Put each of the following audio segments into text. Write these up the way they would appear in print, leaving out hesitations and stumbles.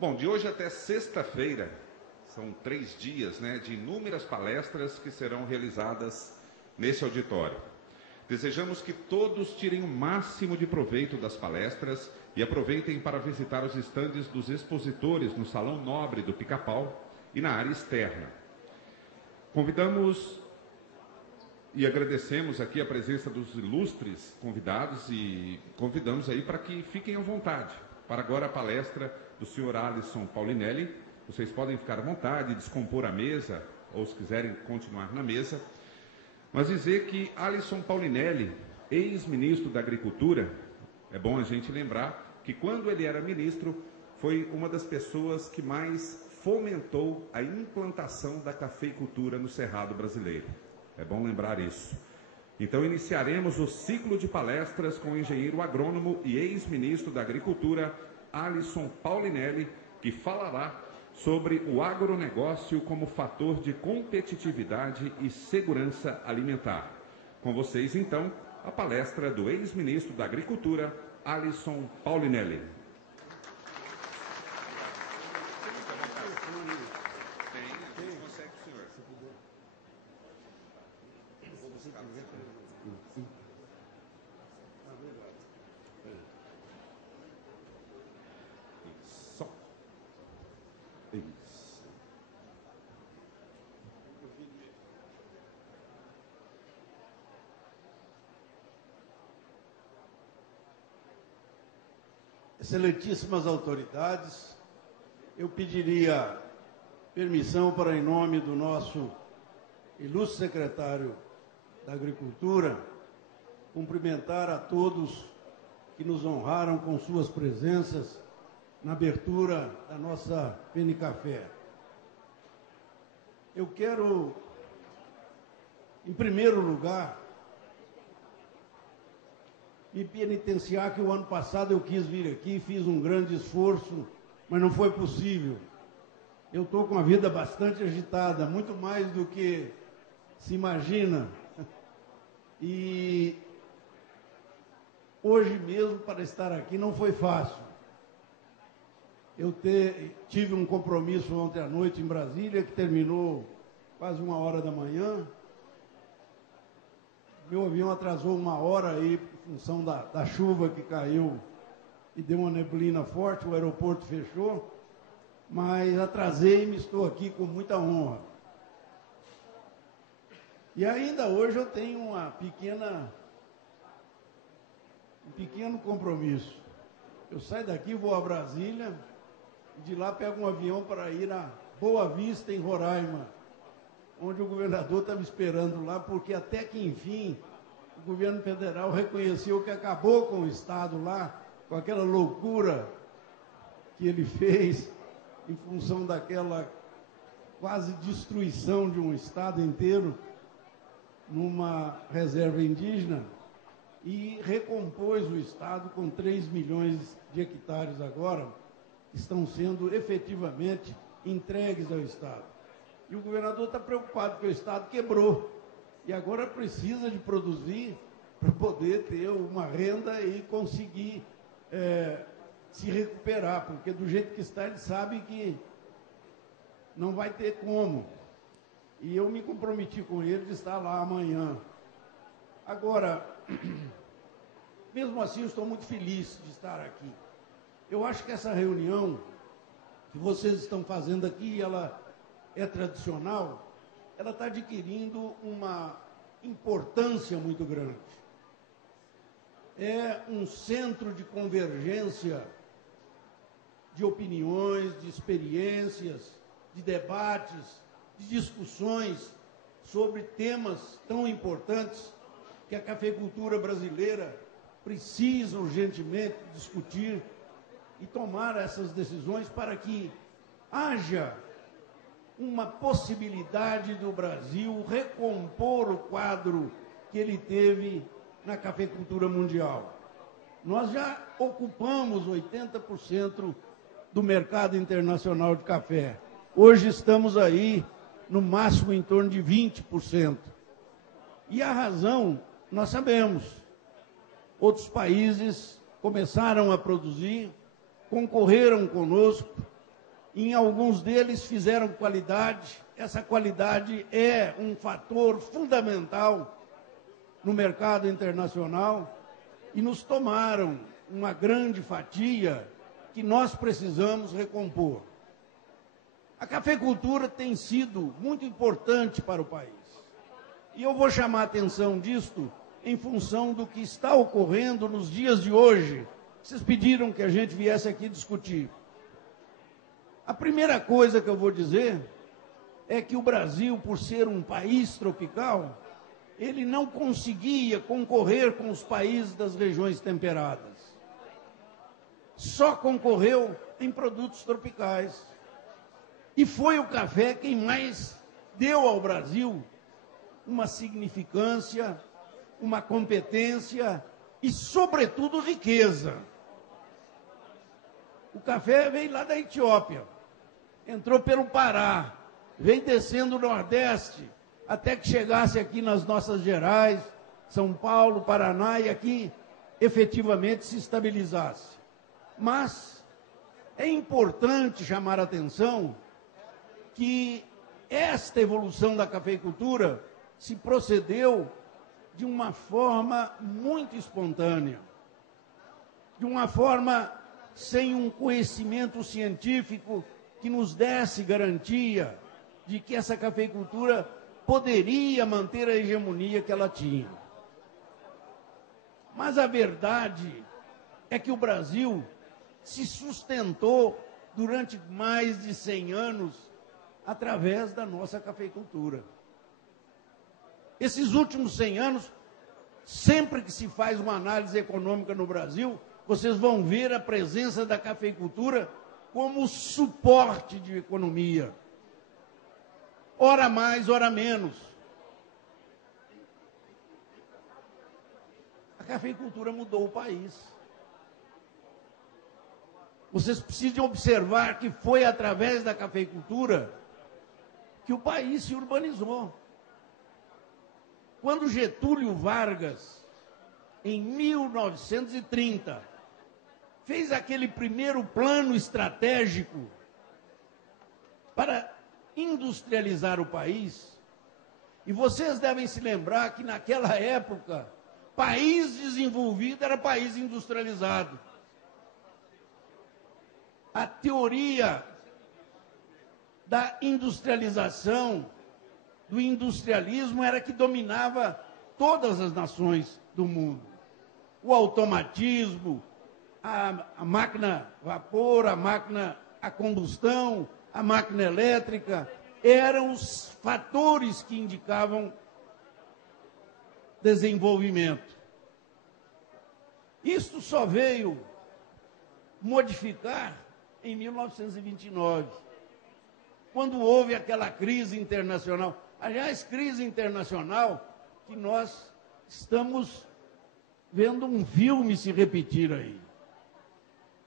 Bom, de hoje até sexta-feira, são 3 dias, de inúmeras palestras que serão realizadas nesse auditório. Desejamos que todos tirem o máximo de proveito das palestras e aproveitem para visitar os estandes dos expositores no Salão Nobre do Pica-Pau e na área externa. Convidamos e agradecemos aqui a presença dos ilustres convidados e convidamos aí para que fiquem à vontade. Para agora a palestra do senhor Alisson Paulinelli. Vocês podem ficar à vontade, descompor a mesa, ou se quiserem continuar na mesa. Mas dizer que Alisson Paulinelli, ex-ministro da Agricultura, é bom a gente lembrar que quando ele era ministro, foi uma das pessoas que mais fomentou a implantação da cafeicultura no Cerrado brasileiro. É bom lembrar isso. Então iniciaremos o ciclo de palestras com o engenheiro agrônomo e ex-ministro da Agricultura, Alisson Paulinelli, que falará sobre o agronegócio como fator de competitividade e segurança alimentar. Com vocês, então, a palestra do ex-ministro da Agricultura, Alisson Paulinelli. Excelentíssimas autoridades, eu pediria permissão para, em nome do nosso ilustre secretário da Agricultura, cumprimentar a todos que nos honraram com suas presenças na abertura da nossa Penicafé. Eu quero, em primeiro lugar, me penitenciar que o ano passado eu quis vir aqui, fiz um grande esforço, mas não foi possível. Eu estou com a vida bastante agitada, muito mais do que se imagina. E hoje mesmo, para estar aqui, não foi fácil. Eu tive um compromisso ontem à noite em Brasília, que terminou quase 1h da manhã. Meu avião atrasou 1 hora aí, em função da chuva que caiu e deu uma neblina forte, o aeroporto fechou, mas atrasei-me, estou aqui com muita honra. E ainda hoje eu tenho um pequeno compromisso. Eu saio daqui, vou a Brasília, e de lá pego um avião para ir a Boa Vista, em Roraima, onde o governador está me esperando lá, porque até que, enfim, o governo federal reconheceu que acabou com o Estado lá, com aquela loucura que ele fez, em função daquela quase destruição de um Estado inteiro, numa reserva indígena, e recompôs o Estado com 3 milhões de hectares agora, que estão sendo efetivamente entregues ao Estado. E o governador está preocupado porque o Estado quebrou. E agora precisa de produzir para poder ter uma renda e conseguir se recuperar. Porque do jeito que está, ele sabe que não vai ter como. E eu me comprometi com ele de estar lá amanhã. Agora, mesmo assim, eu estou muito feliz de estar aqui. Eu acho que essa reunião que vocês estão fazendo aqui, ela é tradicional, ela está adquirindo uma importância muito grande. É um centro de convergência de opiniões, de experiências, de debates, de discussões sobre temas tão importantes que a cafeicultura brasileira precisa urgentemente discutir e tomar essas decisões para que haja uma possibilidade do Brasil recompor o quadro que ele teve na cafeicultura mundial. Nós já ocupamos 80% do mercado internacional de café. Hoje estamos aí, no máximo, em torno de 20%. E a razão, nós sabemos. Outros países começaram a produzir, concorreram conosco, Em alguns deles fizeram qualidade. Essa qualidade é um fator fundamental no mercado internacional e nos tomaram uma grande fatia que nós precisamos recompor. A cafeicultura tem sido muito importante para o país. E eu vou chamar a atenção disto em função do que está ocorrendo nos dias de hoje. Vocês pediram que a gente viesse aqui discutir. A primeira coisa que eu vou dizer é que o Brasil, por ser um país tropical, ele não conseguia concorrer com os países das regiões temperadas. Só concorreu em produtos tropicais. E foi o café quem mais deu ao Brasil uma significância, uma competência e, sobretudo, riqueza. O café veio lá da Etiópia, entrou pelo Pará, veio descendo o Nordeste, até que chegasse aqui nas nossas Gerais, São Paulo, Paraná, e aqui efetivamente se estabilizasse. Mas é importante chamar a atenção que esta evolução da cafeicultura se procedeu de uma forma muito espontânea, de uma forma sem um conhecimento científico que nos desse garantia de que essa cafeicultura poderia manter a hegemonia que ela tinha. Mas a verdade é que o Brasil se sustentou durante mais de 100 anos através da nossa cafeicultura. Esses últimos 100 anos, sempre que se faz uma análise econômica no Brasil, vocês vão ver a presença da cafeicultura como suporte de economia. Ora mais, ora menos. A cafeicultura mudou o país. Vocês precisam observar que foi através da cafeicultura que o país se urbanizou. Quando Getúlio Vargas, em 1930, fez aquele primeiro plano estratégico para industrializar o país, e vocês devem se lembrar que naquela época, país desenvolvido era país industrializado. A teoria da industrialização, do industrialismo, era que dominava todas as nações do mundo. O automatismo, a máquina a vapor, a máquina a combustão, a máquina elétrica, eram os fatores que indicavam desenvolvimento. Isto só veio modificar em 1929, quando houve aquela crise internacional. Aliás, crise internacional que nós estamos vendo um filme se repetir aí.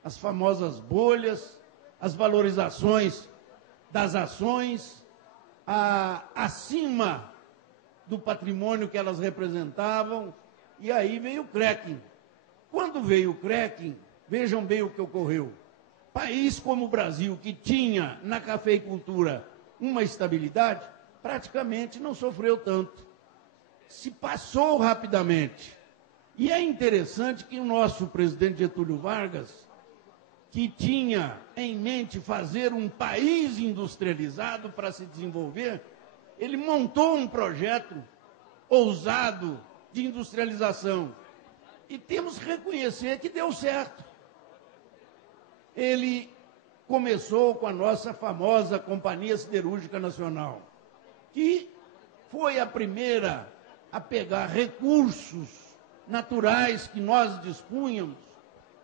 As famosas bolhas, as valorizações das ações acima do patrimônio que elas representavam, e aí veio o cracking. Quando veio o cracking, vejam bem o que ocorreu. País como o Brasil, que tinha na cafeicultura uma estabilidade, praticamente não sofreu tanto. Se passou rapidamente. E é interessante que o nosso presidente Getúlio Vargas, que tinha em mente fazer um país industrializado para se desenvolver, ele montou um projeto ousado de industrialização. E temos que reconhecer que deu certo. Ele começou com a nossa famosa Companhia Siderúrgica Nacional, que foi a primeira a pegar recursos naturais que nós dispunhamos,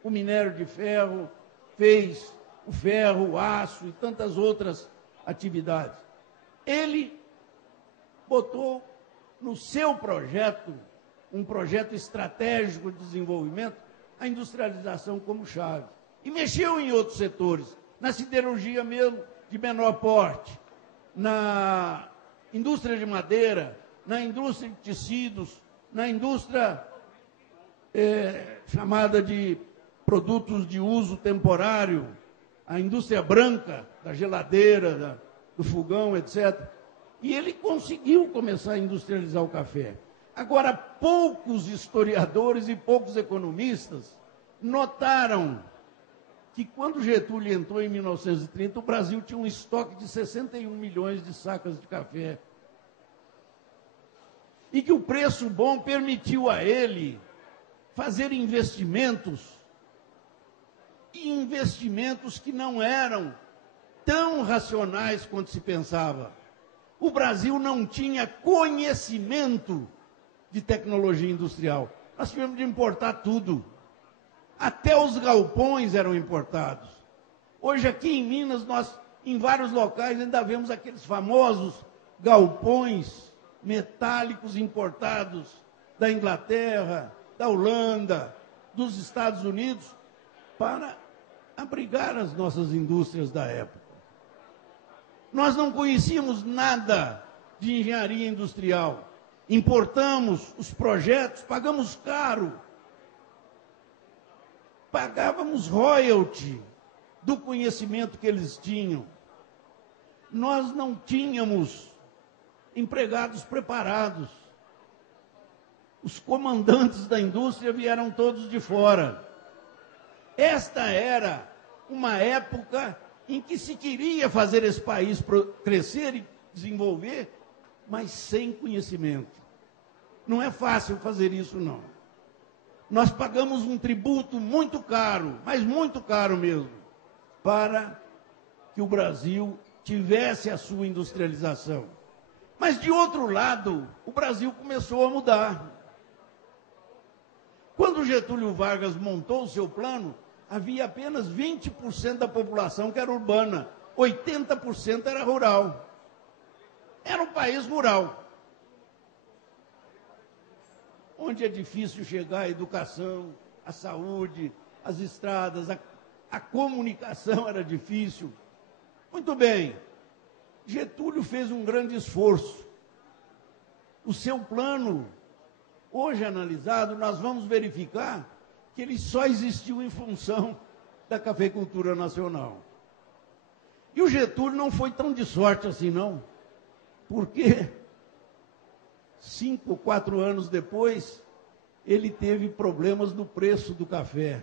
o minério de ferro, fez o ferro, o aço e tantas outras atividades. Ele botou no seu projeto, um projeto estratégico de desenvolvimento, a industrialização como chave. E mexeu em outros setores, na siderurgia mesmo, de menor porte, na indústria de madeira, na indústria de tecidos, na indústria chamada de produtos de uso temporário, a indústria branca, da geladeira, do fogão, etc. E ele conseguiu começar a industrializar o café. Agora, poucos historiadores e poucos economistas notaram que quando Getúlio entrou em 1930, o Brasil tinha um estoque de 61 milhões de sacas de café. E que o preço bom permitiu a ele fazer investimentos, e investimentos que não eram tão racionais quanto se pensava. O Brasil não tinha conhecimento de tecnologia industrial. Nós tivemos de importar tudo. Até os galpões eram importados. Hoje aqui em Minas, nós, em vários locais, ainda vemos aqueles famosos galpões metálicos importados da Inglaterra, da Holanda, dos Estados Unidos, para abrigar as nossas indústrias da época. Nós não conhecíamos nada de engenharia industrial. Importamos os projetos, pagamos caro. Pagávamos royalty do conhecimento que eles tinham. Nós não tínhamos empregados preparados. Os comandantes da indústria vieram todos de fora. Esta era uma época em que se queria fazer esse país crescer e desenvolver, mas sem conhecimento. Não é fácil fazer isso, não. Nós pagamos um tributo muito caro, mas muito caro mesmo, para que o Brasil tivesse a sua industrialização. Mas, de outro lado, o Brasil começou a mudar. Quando Getúlio Vargas montou o seu plano, havia apenas 20% da população que era urbana, 80% era rural. Era um país rural, onde é difícil chegar à educação, à saúde, às estradas, a comunicação era difícil. Muito bem, Getúlio fez um grande esforço. O seu plano, hoje analisado, nós vamos verificar que ele só existiu em função da cafeicultura nacional. E o Getúlio não foi tão de sorte assim, não, porque 5 ou 4 anos depois, ele teve problemas no preço do café.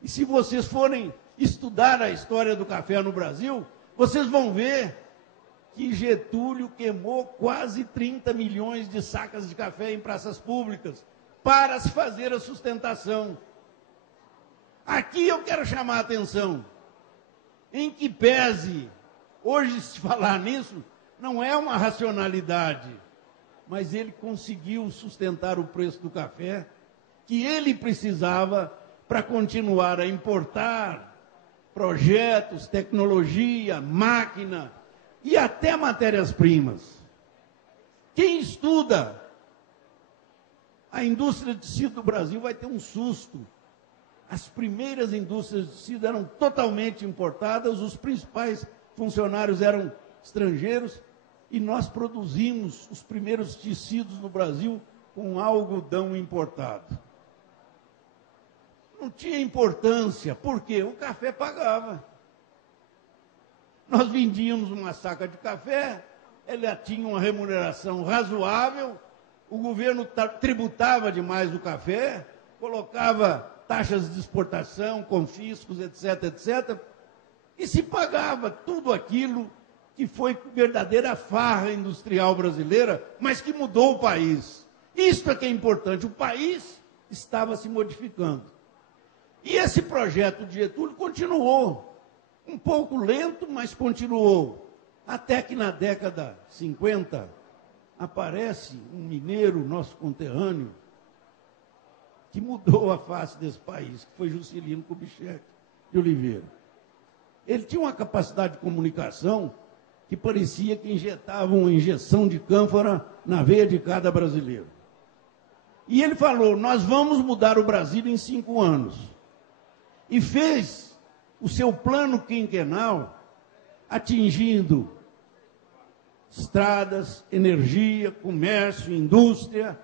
E se vocês forem estudar a história do café no Brasil, vocês vão ver que Getúlio queimou quase 30 milhões de sacas de café em praças públicas para se fazer a sustentação. Aqui eu quero chamar a atenção, em que pese, hoje se falar nisso, não é uma racionalidade, mas ele conseguiu sustentar o preço do café que ele precisava para continuar a importar projetos, tecnologia, máquina e até matérias-primas. Quem estuda a indústria de tecido do Brasil vai ter um susto. As primeiras indústrias de tecido eram totalmente importadas, os principais funcionários eram estrangeiros, e nós produzimos os primeiros tecidos no Brasil com algodão importado. Não tinha importância, porque o café pagava. Nós vendíamos uma saca de café, ela tinha uma remuneração razoável, o governo tributava demais o café, colocava taxas de exportação, confiscos, etc., etc., e se pagava tudo aquilo que foi verdadeira farra industrial brasileira, mas que mudou o país. Isso é que é importante, o país estava se modificando. E esse projeto de Getúlio continuou, um pouco lento, mas continuou, até que na década 50 aparece um mineiro, nosso conterrâneo, que mudou a face desse país, que foi Juscelino Kubitschek de Oliveira. Ele tinha uma capacidade de comunicação que parecia que injetava uma injeção de cânfora na veia de cada brasileiro. E ele falou, nós vamos mudar o Brasil em 5 anos. E fez o seu plano quinquenal atingindo estradas, energia, comércio, indústria.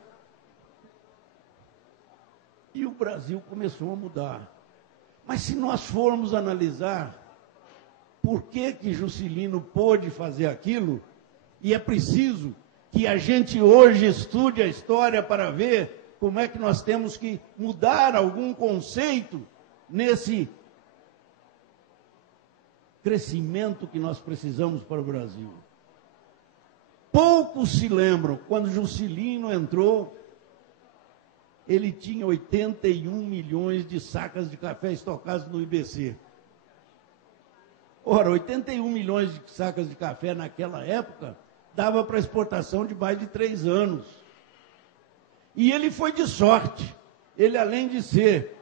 E o Brasil começou a mudar. Mas se nós formos analisar por que Juscelino pôde fazer aquilo, e é preciso que a gente hoje estude a história para ver como é que nós temos que mudar algum conceito nesse crescimento que nós precisamos para o Brasil. Poucos se lembram, quando Juscelino entrou, ele tinha 81 milhões de sacas de café estocadas no IBC. Ora, 81 milhões de sacas de café naquela época dava para exportação de mais de 3 anos. E ele foi de sorte. Ele, além de ser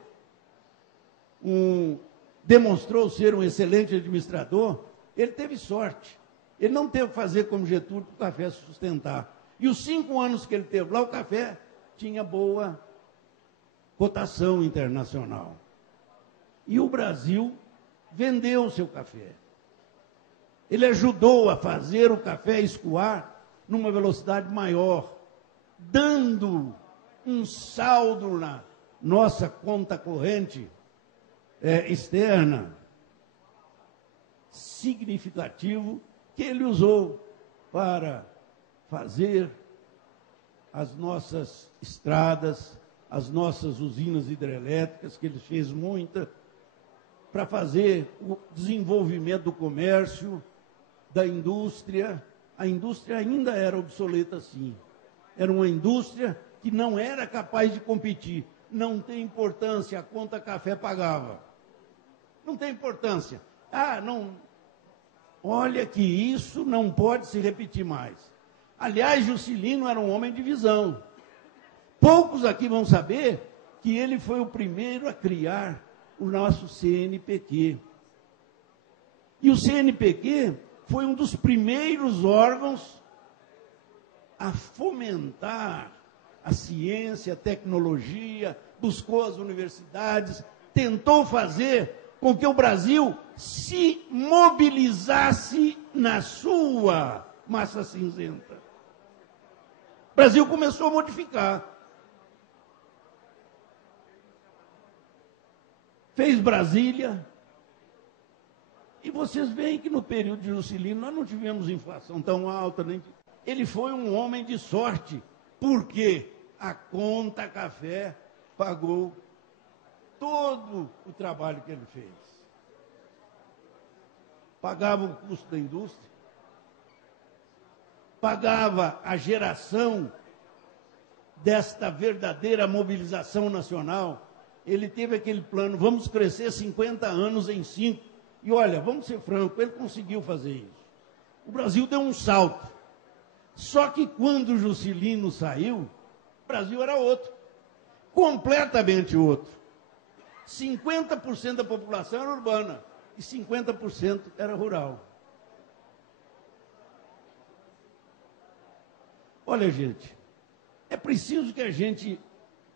demonstrou ser um excelente administrador, ele teve sorte. Ele não teve que fazer como Getúlio para o café se sustentar. E os 5 anos que ele teve lá, o café tinha boa cotação internacional. E o Brasil vendeu o seu café. Ele ajudou a fazer o café escoar numa velocidade maior, dando um saldo na nossa conta corrente externa significativo, que ele usou para fazer as nossas estradas, as nossas usinas hidrelétricas, que ele fez muita, para fazer o desenvolvimento do comércio, da indústria. A indústria ainda era obsoleta, sim. Era uma indústria que não era capaz de competir. Não tem importância, a conta café pagava. Não tem importância. Não. Olha que isso não pode se repetir mais. Aliás, Juscelino era um homem de visão. Poucos aqui vão saber que ele foi o primeiro a criar o nosso CNPq. E o CNPq foi um dos primeiros órgãos a fomentar a ciência, a tecnologia, buscou as universidades, tentou fazer com que o Brasil se mobilizasse na sua massa cinzenta. O Brasil começou a modificar. Fez Brasília. E vocês veem que no período de Juscelino nós não tivemos inflação tão alta. Ele foi um homem de sorte, porque a conta café pagou todo o trabalho que ele fez. Pagava o custo da indústria, pagava a geração desta verdadeira mobilização nacional. Ele teve aquele plano, vamos crescer 50 anos em 5. E olha, vamos ser francos, ele conseguiu fazer isso. O Brasil deu um salto. Só que quando o Juscelino saiu, o Brasil era outro. Completamente outro. 50% da população era urbana e 50% era rural. Olha, gente, é preciso que a gente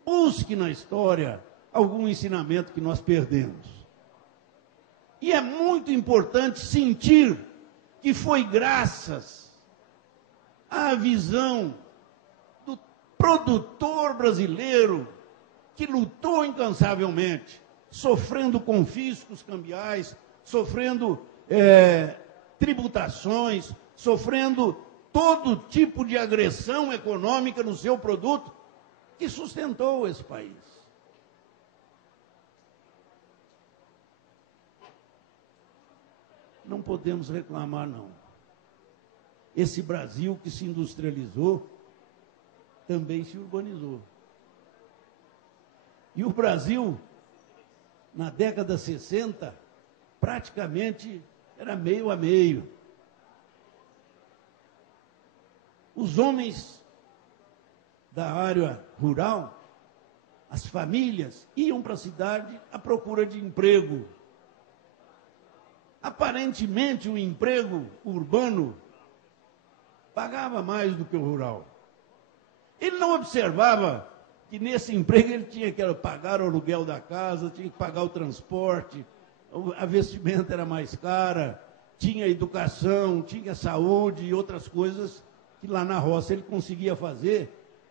busque na história algum ensinamento que nós perdemos. E é muito importante sentir que foi graças à visão do produtor brasileiro que lutou incansavelmente, sofrendo confiscos cambiais, sofrendo tributações, sofrendo todo tipo de agressão econômica no seu produto, que sustentou esse país. Não podemos reclamar, não. Esse Brasil que se industrializou também se urbanizou. E o Brasil, na década de 60, praticamente era meio a meio. Os homens da área rural, as famílias, iam para a cidade à procura de emprego. Aparentemente, o emprego urbano pagava mais do que o rural. Ele não observava que nesse emprego ele tinha que pagar o aluguel da casa, tinha que pagar o transporte, a vestimenta era mais cara, tinha educação, tinha saúde e outras coisas que lá na roça ele conseguia fazer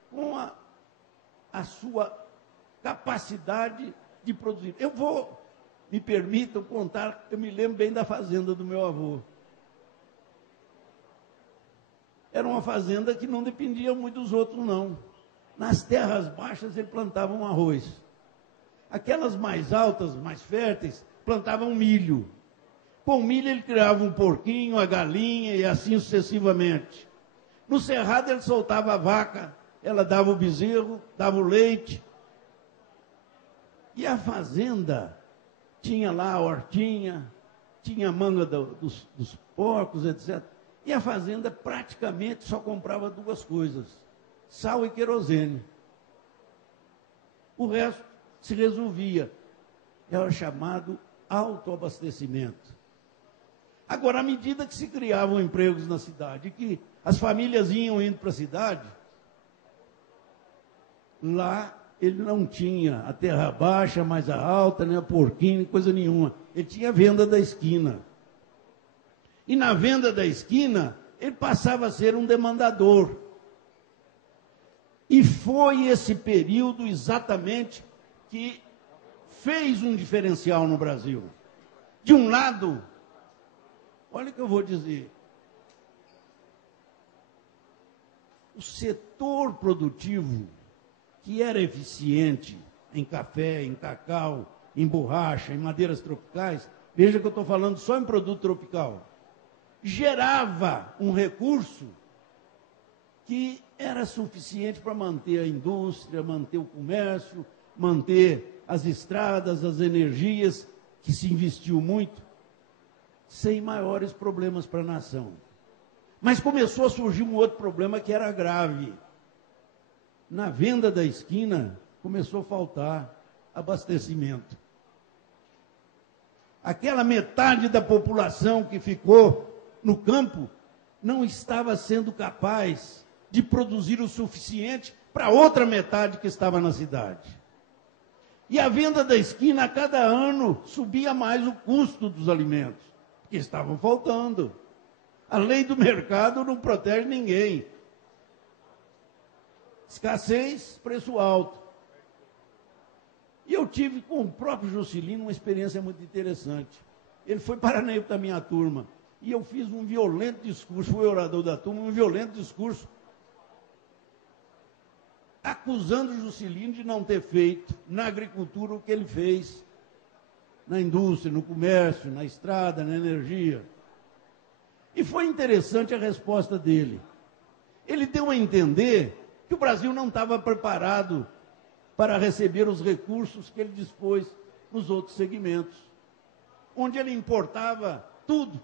com a sua capacidade de produzir. Eu me permitam contar, eu me lembro bem da fazenda do meu avô. Era uma fazenda que não dependia muito dos outros, não. Nas terras baixas ele plantava um arroz. Aquelas mais altas, mais férteis, plantavam milho. Com milho ele criava um porquinho, a galinha e assim sucessivamente. No cerrado ele soltava a vaca, ela dava o bezerro, dava o leite. E a fazenda tinha lá a hortinha, tinha a manga dos porcos, etc. E a fazenda praticamente só comprava duas coisas: sal e querosene. O resto se resolvia. Era chamado autoabastecimento. Agora, à medida que se criavam empregos na cidade, que as famílias iam indo para a cidade, lá ele não tinha a terra baixa, mais a alta, nem a porquinho, coisa nenhuma. Ele tinha a venda da esquina. E na venda da esquina, ele passava a ser um demandador. E foi esse período exatamente que fez um diferencial no Brasil. De um lado, olha o que eu vou dizer, o setor produtivo, que era eficiente em café, em cacau, em borracha, em madeiras tropicais, veja que eu estou falando só em produto tropical, gerava um recurso que era suficiente para manter a indústria, manter o comércio, manter as estradas, as energias, que se investiu muito, sem maiores problemas para a nação. Mas começou a surgir um outro problema que era grave. Na venda da esquina, começou a faltar abastecimento. Aquela metade da população que ficou no campo não estava sendo capaz de produzir o suficiente para outra metade que estava na cidade. E a venda da esquina, a cada ano, subia mais o custo dos alimentos, porque estavam faltando. A lei do mercado não protege ninguém. Escassez, preço alto. E eu tive com o próprio Juscelino uma experiência muito interessante. Ele foi paraneiro da minha turma. E eu fiz um violento discurso, fui orador da turma, um violento discurso, acusando o Juscelino de não ter feito na agricultura o que ele fez na indústria, no comércio, na estrada, na energia. E foi interessante a resposta dele. Ele deu a entender que o Brasil não estava preparado para receber os recursos que ele dispôs nos outros segmentos, onde ele importava tudo.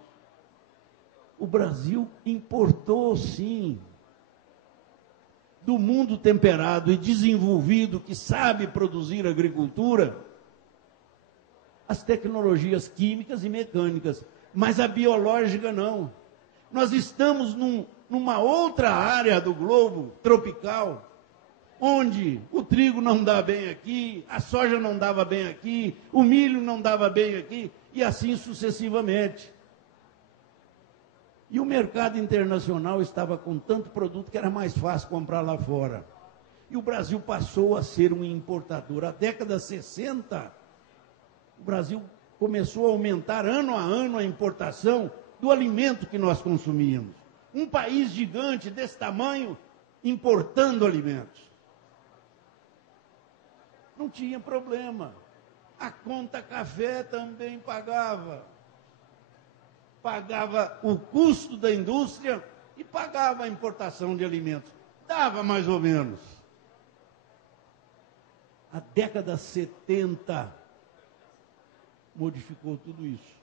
O Brasil importou, sim, do mundo temperado e desenvolvido, que sabe produzir agricultura, as tecnologias químicas e mecânicas, mas a biológica não. Nós estamos numa outra área do globo tropical, onde o trigo não dá bem aqui, a soja não dava bem aqui, o milho não dava bem aqui, e assim sucessivamente. E o mercado internacional estava com tanto produto que era mais fácil comprar lá fora. E o Brasil passou a ser um importador. A década 60, o Brasil começou a aumentar ano a ano a importação do alimento que nós consumíamos. Um país gigante desse tamanho, importando alimentos. Não tinha problema. A conta café também pagava. Pagava o custo da indústria e pagava a importação de alimentos. Dava mais ou menos. A década 70 modificou tudo isso.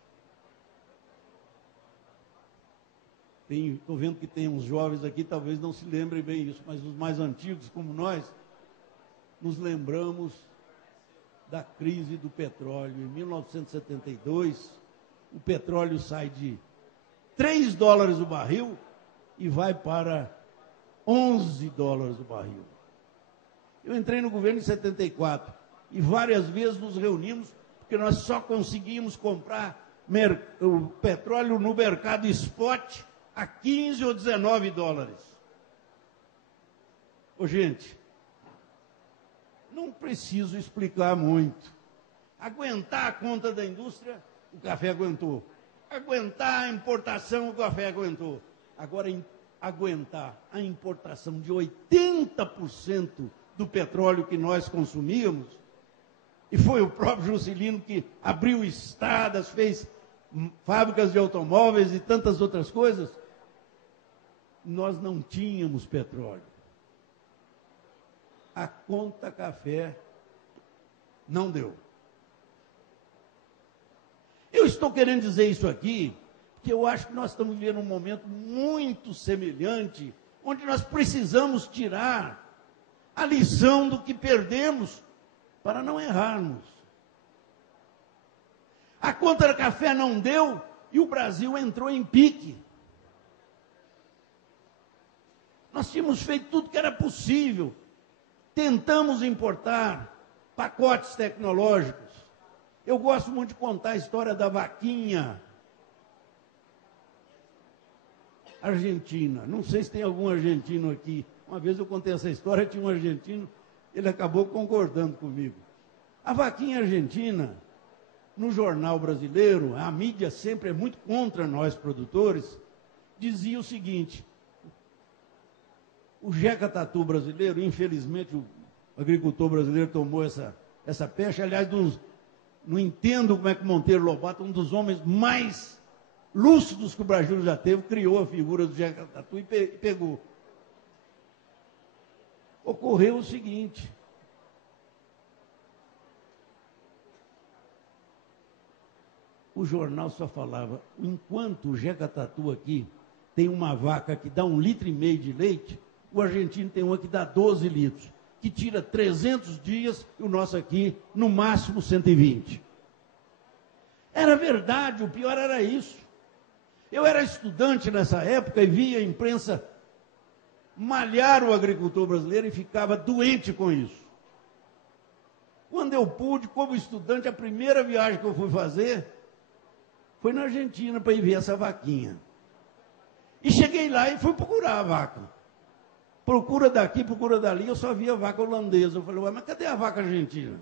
Estou vendo que tem uns jovens aqui, talvez não se lembrem bem isso, mas os mais antigos, como nós, nos lembramos da crise do petróleo. Em 1972, o petróleo sai de 3 dólares o barril e vai para 11 dólares o barril. Eu entrei no governo em 74 e várias vezes nos reunimos, porque nós só conseguíamos comprar o petróleo no mercado spot a 15 ou 19 dólares. Ô, gente, não preciso explicar muito. Aguentar a conta da indústria, o café aguentou. Aguentar a importação, o café aguentou. Agora, aguentar a importação de 80% do petróleo que nós consumíamos, e foi o próprio Juscelino que abriu estradas, fez fábricas de automóveis e tantas outras coisas, nós não tínhamos petróleo. A conta café não deu. Eu estou querendo dizer isso aqui, porque eu acho que nós estamos vivendo um momento muito semelhante, onde nós precisamos tirar a lição do que perdemos para não errarmos. A conta do café não deu e o Brasil entrou em pique. Nós tínhamos feito tudo que era possível. Tentamos importar pacotes tecnológicos. Eu gosto muito de contar a história da vaquinha argentina. Não sei se tem algum argentino aqui. Uma vez eu contei essa história, tinha um argentino, ele acabou concordando comigo. A vaquinha argentina, no jornal brasileiro, a mídia sempre é muito contra nós produtores, dizia o seguinte: o Jeca Tatu brasileiro, infelizmente o agricultor brasileiro tomou essa pecha, aliás, não entendo como é que Monteiro Lobato, um dos homens mais lúcidos que o Brasil já teve, criou a figura do Jeca Tatu e pegou. Ocorreu o seguinte: o jornal só falava, enquanto o Jeca Tatu aqui tem uma vaca que dá 1,5 litro de leite, o argentino tem uma que dá 12 litros, que tira 300 dias, e o nosso aqui, no máximo, 120. Era verdade, o pior era isso. Eu era estudante nessa época e via a imprensa malhar o agricultor brasileiro e ficava doente com isso. Quando eu pude, como estudante, a primeira viagem que eu fui fazer foi na Argentina para ir ver essa vaquinha. E cheguei lá e fui procurar a vaca. Procura daqui, procura dali, eu só via vaca holandesa. Eu falei, mas cadê a vaca argentina?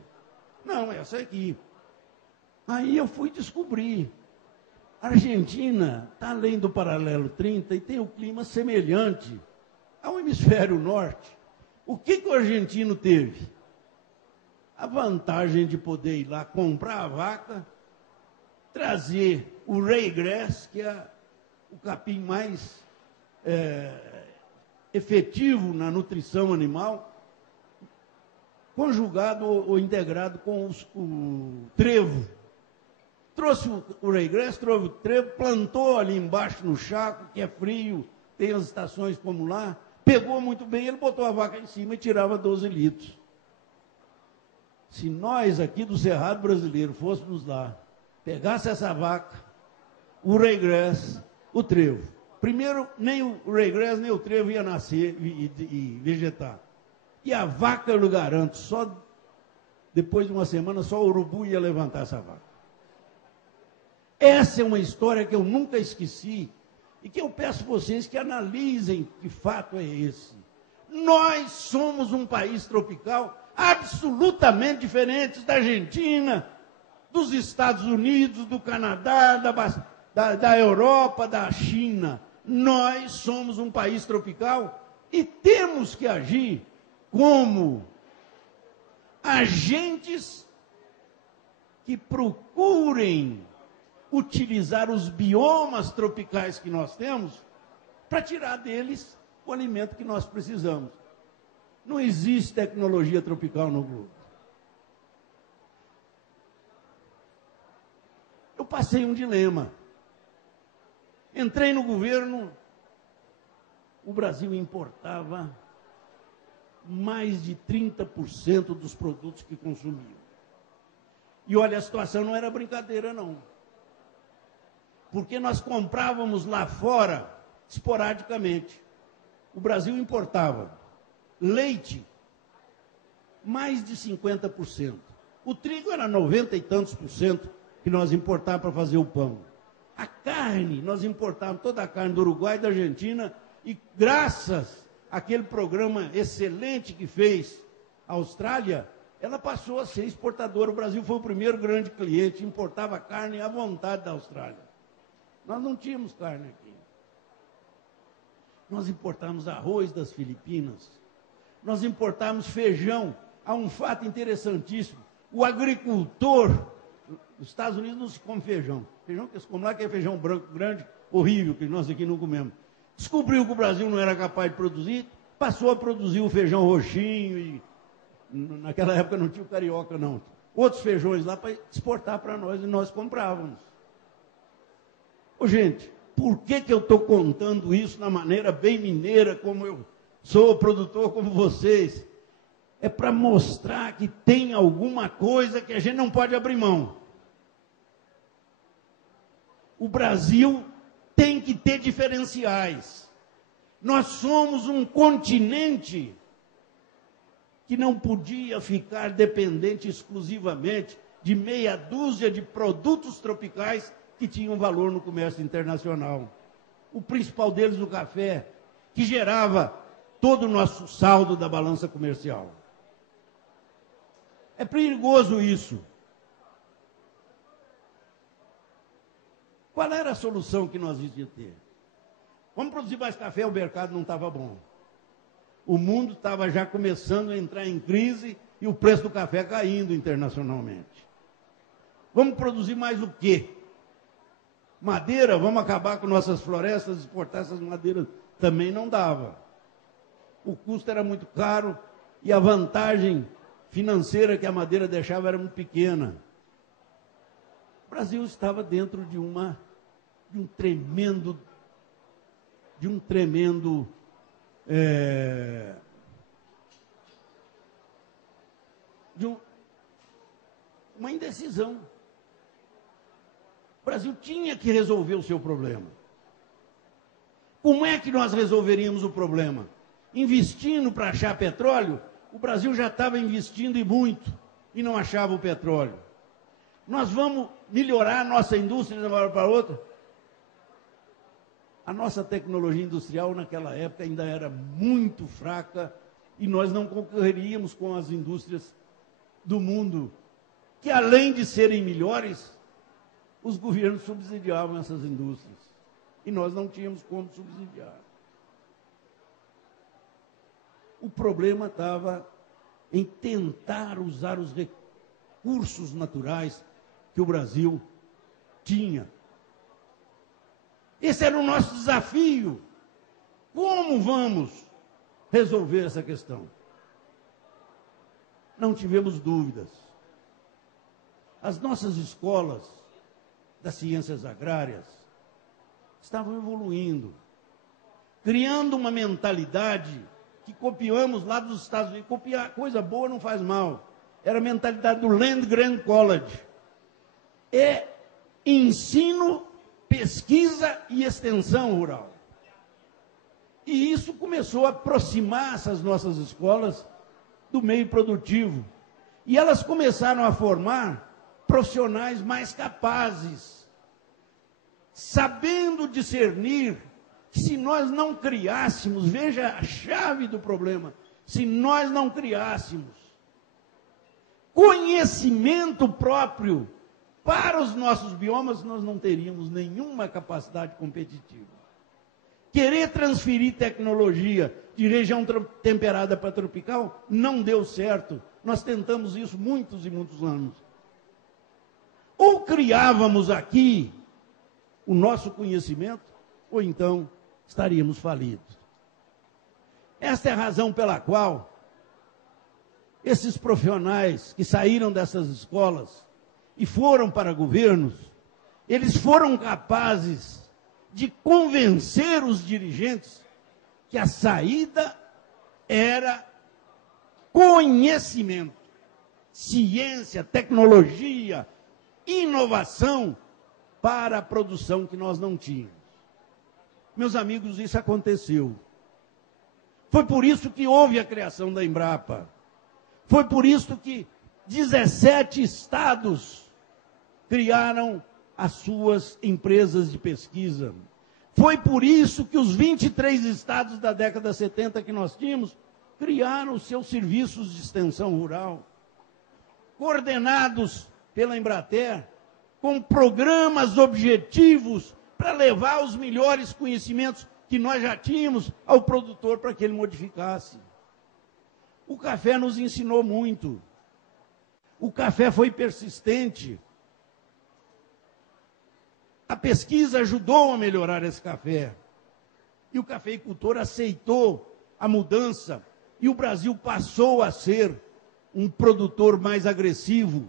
Não, essa aqui. Aí eu fui descobrir. A Argentina está além do paralelo 30 e tem um clima semelhante ao hemisfério norte. O que o argentino teve? A vantagem de poder ir lá comprar a vaca, trazer o raygrass, que é o capim mais efetivo na nutrição animal, conjugado ou integrado com o trevo. Trouxe o raygrass, trouxe o trevo, plantou ali embaixo no chaco, que é frio, tem as estações como lá, pegou muito bem, ele botou a vaca em cima e tirava 12 litros. Se nós aqui do Cerrado Brasileiro fôssemos lá, pegasse essa vaca, o raygrass, o trevo. Primeiro, nem o raygrass, nem o trevo ia nascer e vegetar. E a vaca, eu lhe garanto, só depois de uma semana, só o urubu ia levantar essa vaca. Essa é uma história que eu nunca esqueci e que eu peço a vocês que analisem que fato é esse. Nós somos um país tropical absolutamente diferente da Argentina, dos Estados Unidos, do Canadá, da Europa, da China. Nós somos um país tropical e temos que agir como agentes que procurem utilizar os biomas tropicais que nós temos para tirar deles o alimento que nós precisamos. Não existe tecnologia tropical no globo. Eu passei um dilema. Entrei no governo, o Brasil importava mais de 30% dos produtos que consumia. E olha, a situação não era brincadeira, não. Porque nós comprávamos lá fora, esporadicamente. O Brasil importava leite, mais de 50%. O trigo era 90 e tantos por cento que nós importávamos para fazer o pão. A carne, nós importávamos toda a carne do Uruguai e da Argentina, e graças àquele programa excelente que fez a Austrália, ela passou a ser exportadora. O Brasil foi o primeiro grande cliente, importava carne à vontade da Austrália. Nós não tínhamos carne aqui. Nós importamos arroz das Filipinas. Nós importamos feijão. Há um fato interessantíssimo. O agricultor, nos Estados Unidos não se come feijão. Feijão que se come lá, que é feijão branco grande, horrível, que nós aqui não comemos. Descobriu que o Brasil não era capaz de produzir, passou a produzir o feijão roxinho, e naquela época não tinha o carioca, não. Outros feijões lá para exportar para nós, e nós comprávamos. Ô, gente, por que eu estou contando isso na maneira bem mineira, como eu sou produtor como vocês? É para mostrar que tem alguma coisa que a gente não pode abrir mão. O Brasil tem que ter diferenciais. Nós somos um continente que não podia ficar dependente exclusivamente de meia dúzia de produtos tropicais que tinham valor no comércio internacional. O principal deles, o café, que gerava todo o nosso saldo da balança comercial. É perigoso isso. Qual era a solução que nós íamos ter? Vamos produzir mais café, o mercado não estava bom. O mundo estava já começando a entrar em crise e o preço do café caindo internacionalmente. Vamos produzir mais o quê? Madeira, vamos acabar com nossas florestas, exportar essas madeiras, também não dava. O custo era muito caro e a vantagem financeira que a madeira deixava era muito pequena. O Brasil estava dentro de uma indecisão. O Brasil tinha que resolver o seu problema. Como é que nós resolveríamos o problema? Investindo para achar petróleo? O Brasil já estava investindo e muito, e não achava o petróleo. Nós vamos melhorar a nossa indústria de uma hora para outra? A nossa tecnologia industrial naquela época ainda era muito fraca e nós não concorreríamos com as indústrias do mundo, que além de serem melhores, os governos subsidiavam essas indústrias. E nós não tínhamos como subsidiar. O problema estava em tentar usar os recursos naturais que o Brasil tinha. Esse era o nosso desafio. Como vamos resolver essa questão? Não tivemos dúvidas. As nossas escolas das ciências agrárias estavam evoluindo, criando uma mentalidade que copiamos lá dos Estados Unidos. Copiar coisa boa não faz mal. Era a mentalidade do Land Grant College. É ensino, pesquisa e extensão rural. E isso começou a aproximar essas nossas escolas do meio produtivo. E elas começaram a formar profissionais mais capazes, sabendo discernir que se nós não criássemos, veja a chave do problema, se nós não criássemos conhecimento próprio para os nossos biomas, nós não teríamos nenhuma capacidade competitiva. Querer transferir tecnologia de região temperada para tropical não deu certo. Nós tentamos isso muitos e muitos anos. Ou criávamos aqui o nosso conhecimento, ou então estaríamos falidos. Esta é a razão pela qual esses profissionais que saíram dessas escolas e foram para governos, eles foram capazes de convencer os dirigentes que a saída era conhecimento, ciência, tecnologia, inovação para a produção que nós não tínhamos. Meus amigos, isso aconteceu. Foi por isso que houve a criação da Embrapa. Foi por isso que 17 estados criaram as suas empresas de pesquisa. Foi por isso que os 23 estados da década 70 que nós tínhamos, criaram os seus serviços de extensão rural. coordenados pela Embrater, com programas objetivos para levar os melhores conhecimentos que nós já tínhamos ao produtor para que ele modificasse. O café nos ensinou muito. O café foi persistente. A pesquisa ajudou a melhorar esse café. E o cafeicultor aceitou a mudança. E o Brasil passou a ser um produtor mais agressivo.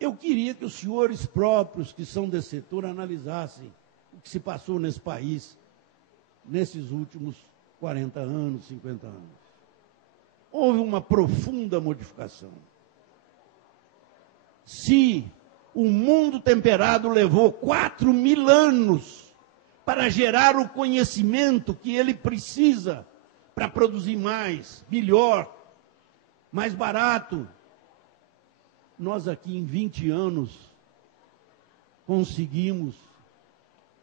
Eu queria que os senhores próprios, que são desse setor, analisassem o que se passou nesse país nesses últimos 40 anos, 50 anos. Houve uma profunda modificação. Se o mundo temperado levou 4.000 anos para gerar o conhecimento que ele precisa para produzir mais, melhor, mais barato, nós aqui em 20 anos conseguimos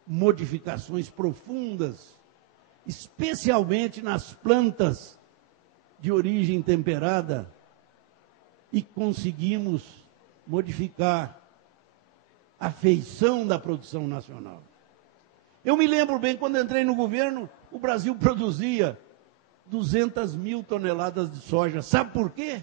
modificações profundas, especialmente nas plantas de origem temperada, e conseguimos modificar a feição da produção nacional. Eu me lembro bem, quando entrei no governo, o Brasil produzia 200.000 toneladas de soja. Sabe por quê?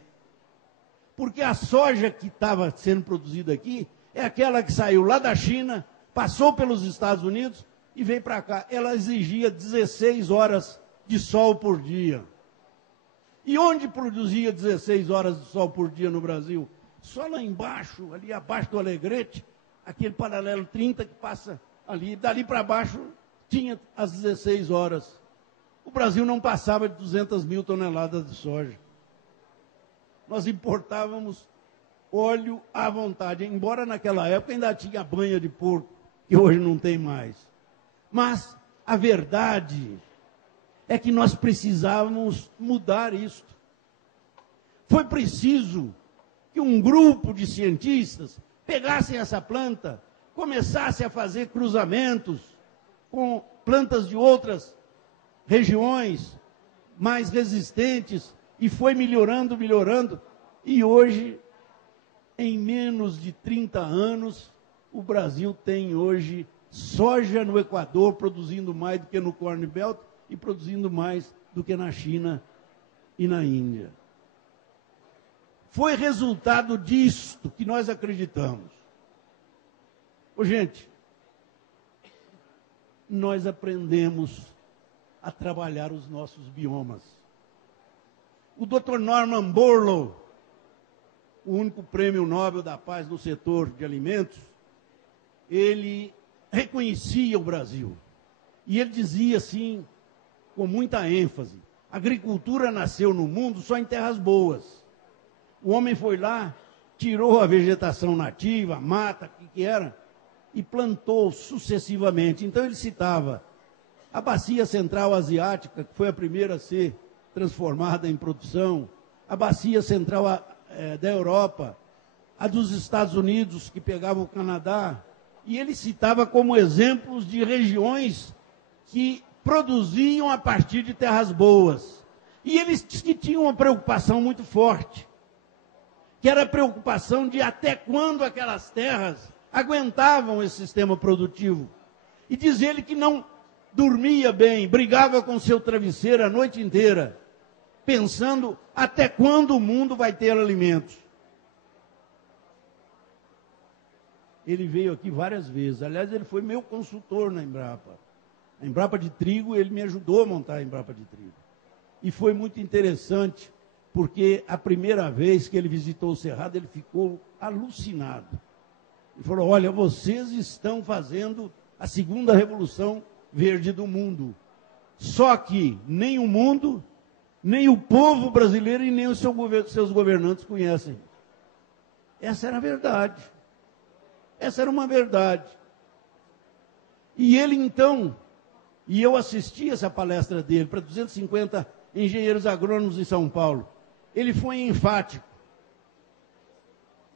Porque a soja que estava sendo produzida aqui é aquela que saiu lá da China, passou pelos Estados Unidos e veio para cá. Ela exigia 16 horas de sol por dia. E onde produzia 16 horas de sol por dia no Brasil? Só lá embaixo, ali abaixo do Alegrete, aquele paralelo 30 que passa ali, dali para baixo tinha as 16 horas. O Brasil não passava de 200.000 toneladas de soja. Nós importávamos óleo à vontade, embora naquela época ainda tinha banha de porco, que hoje não tem mais. Mas a verdade é que nós precisávamos mudar isto. Foi preciso que um grupo de cientistas pegassem essa planta, começasse a fazer cruzamentos com plantas de outras regiões mais resistentes, e foi melhorando, melhorando, e hoje, em menos de 30 anos, o Brasil tem hoje soja no Equador produzindo mais do que no Corn Belt e produzindo mais do que na China e na Índia. Foi resultado disto que nós acreditamos. Ô, gente, nós aprendemos a trabalhar os nossos biomas. O Dr. Norman Borlaug, o único prêmio Nobel da Paz no setor de alimentos, ele reconhecia o Brasil. E ele dizia assim, com muita ênfase, a agricultura nasceu no mundo só em terras boas. O homem foi lá, tirou a vegetação nativa, a mata, o que era, e plantou sucessivamente. Então ele citava a Bacia Central Asiática, que foi a primeira a ser transformada em produção, a Bacia Central da Europa, a dos Estados Unidos, que pegava o Canadá, e ele citava como exemplos de regiões que produziam a partir de terras boas. E eles que tinham uma preocupação muito forte, que era a preocupação de até quando aquelas terras aguentavam esse sistema produtivo. E diz ele que não dormia bem, brigava com seu travesseiro a noite inteira, pensando até quando o mundo vai ter alimentos. Ele veio aqui várias vezes. Aliás, ele foi meu consultor na Embrapa. A Embrapa de trigo, ele me ajudou a montar a Embrapa de trigo. E foi muito interessante, porque a primeira vez que ele visitou o Cerrado, ele ficou alucinado. Ele falou, olha, vocês estão fazendo a segunda revolução verde do mundo. Só que nem o mundo, nem o povo brasileiro e nem os seus governantes conhecem. Essa era a verdade. Essa era uma verdade. E ele então, e eu assisti essa palestra dele para 250 engenheiros agrônomos em São Paulo. Ele foi enfático.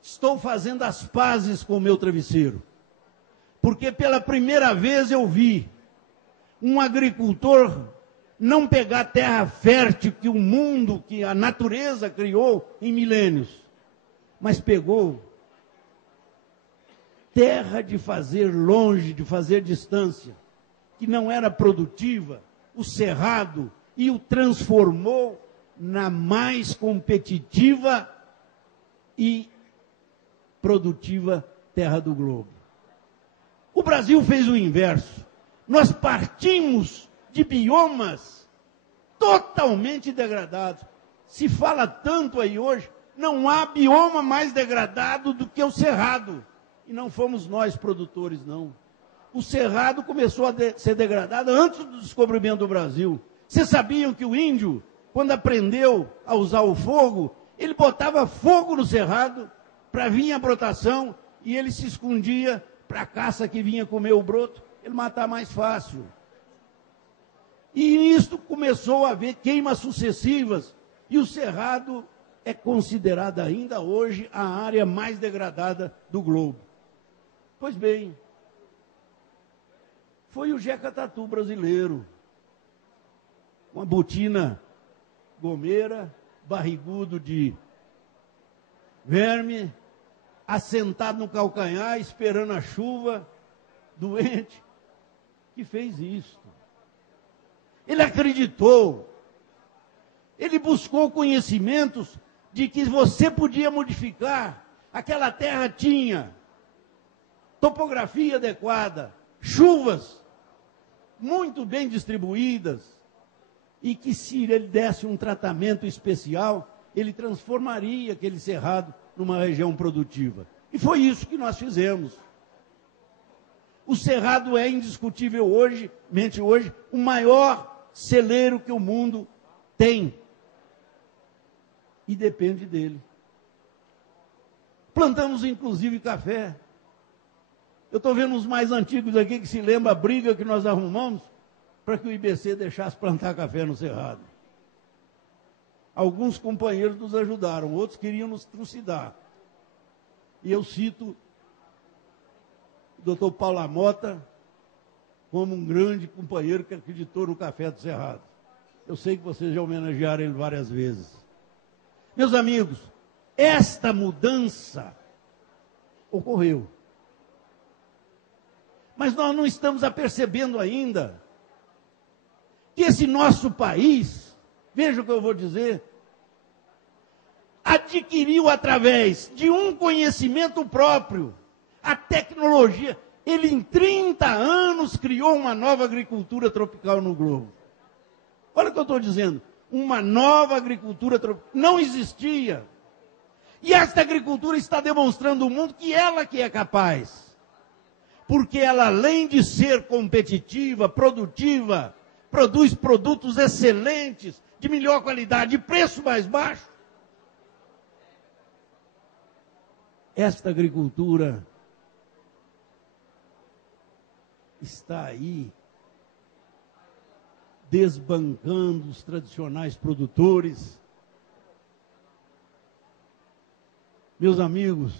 Estou fazendo as pazes com o meu travesseiro. Porque pela primeira vez eu vi um agricultor não pegar terra fértil que o mundo, que a natureza criou em milênios, mas pegou terra de fazer longe, de fazer distância, que não era produtiva, o cerrado, e o transformou na mais competitiva e produtiva terra do globo. O Brasil fez o inverso. Nós partimos de biomas totalmente degradados. Se fala tanto aí hoje, não há bioma mais degradado do que o cerrado. E não fomos nós produtores, não. O cerrado começou a ser degradado antes do descobrimento do Brasil. Vocês sabiam que o índio, quando aprendeu a usar o fogo, ele botava fogo no cerrado para vir a brotação e ele se escondia para a caça que vinha comer o broto, ele matar mais fácil. E isto começou a haver queimas sucessivas e o cerrado é considerado ainda hoje a área mais degradada do globo. Pois bem, foi o Jeca Tatu brasileiro, uma botina gomeira, barrigudo de verme, assentado no calcanhar, esperando a chuva, doente, que fez isso. Ele acreditou, ele buscou conhecimentos de que você podia modificar. Aquela terra tinha topografia adequada, chuvas muito bem distribuídas, e que se ele desse um tratamento especial, ele transformaria aquele cerrado numa região produtiva. E foi isso que nós fizemos. O cerrado é indiscutível hoje, o maior celeiro que o mundo tem. E depende dele. Plantamos inclusive café. Eu estou vendo os mais antigos aqui que se lembram a briga que nós arrumamos para que o IBC deixasse plantar café no cerrado. Alguns companheiros nos ajudaram, outros queriam nos trucidar. E eu cito o doutor Paulo Amota como um grande companheiro que acreditou no café do cerrado. Eu sei que vocês já homenagearam ele várias vezes. Meus amigos, esta mudança ocorreu. Mas nós não estamos apercebendo ainda que esse nosso país, veja o que eu vou dizer, adquiriu através de um conhecimento próprio, a tecnologia. Ele em 30 anos criou uma nova agricultura tropical no globo. Olha o que eu estou dizendo, uma nova agricultura tropical. Não existia. E esta agricultura está demonstrando ao mundo que ela que é capaz. Porque ela, além de ser competitiva, produtiva, produz produtos excelentes, de melhor qualidade, de preço mais baixo. Esta agricultura está aí desbancando os tradicionais produtores. Meus amigos,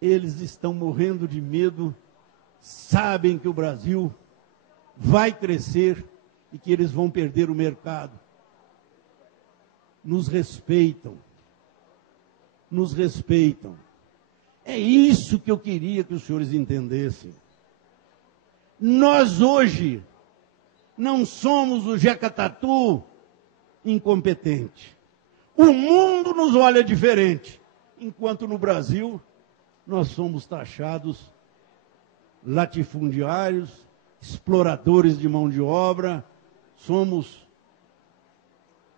eles estão morrendo de medo, sabem que o Brasil vai crescer e que eles vão perder o mercado. Nos respeitam. Nos respeitam. É isso que eu queria que os senhores entendessem. Nós hoje não somos o Jeca Tatu incompetente. O mundo nos olha diferente, enquanto no Brasil nós somos taxados latifundiários, exploradores de mão de obra, somos